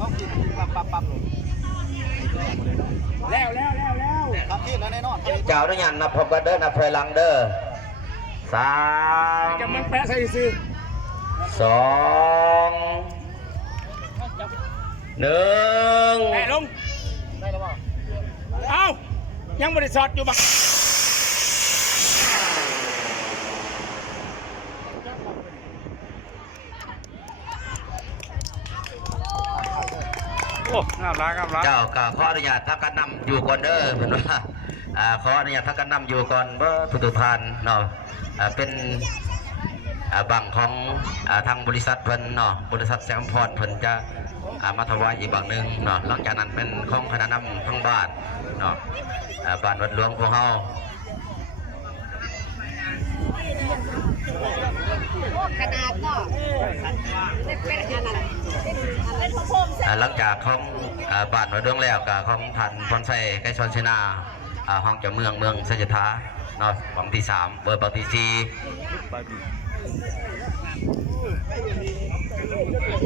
ต้องกินปั๊บแล้วทำที่แล้วแน่นอนเจ้าด้วยกันนับพบกันเด้อนับถอยหลังเด้อ3 จะมันแปะใส่ซื้อ2 1แปะลงได้แล้วเปล่าเอ้ายังบริสุทธิ์อยู่บ้างโอ้งามร้ายเจ้าก็ขออนุญาตทักกันนำอยู่ก่อนเด้อเห็นว่าขออนุญาตทักกันนำอยู่ก่อนเบอร์ทุกท่านเนาะเป็นบังของทางบริษัทเพิ่นเนาะบริษัทแซมพอร์ตเพิ่นจะมาถวายอีกบังหนึ่งเนาะหลังจากนั้นเป็นของคณะนำทั้งบ้านเนาะบ้านวัดหลวงของเฮาขนาดเนาะหลังจากของบ้านวัดหลวงแล้วก็ของท่านพรชัยไกรชนชนาห้องเจ้าเมืองสัจธาเนาะบังที่3เบอร์บังที่4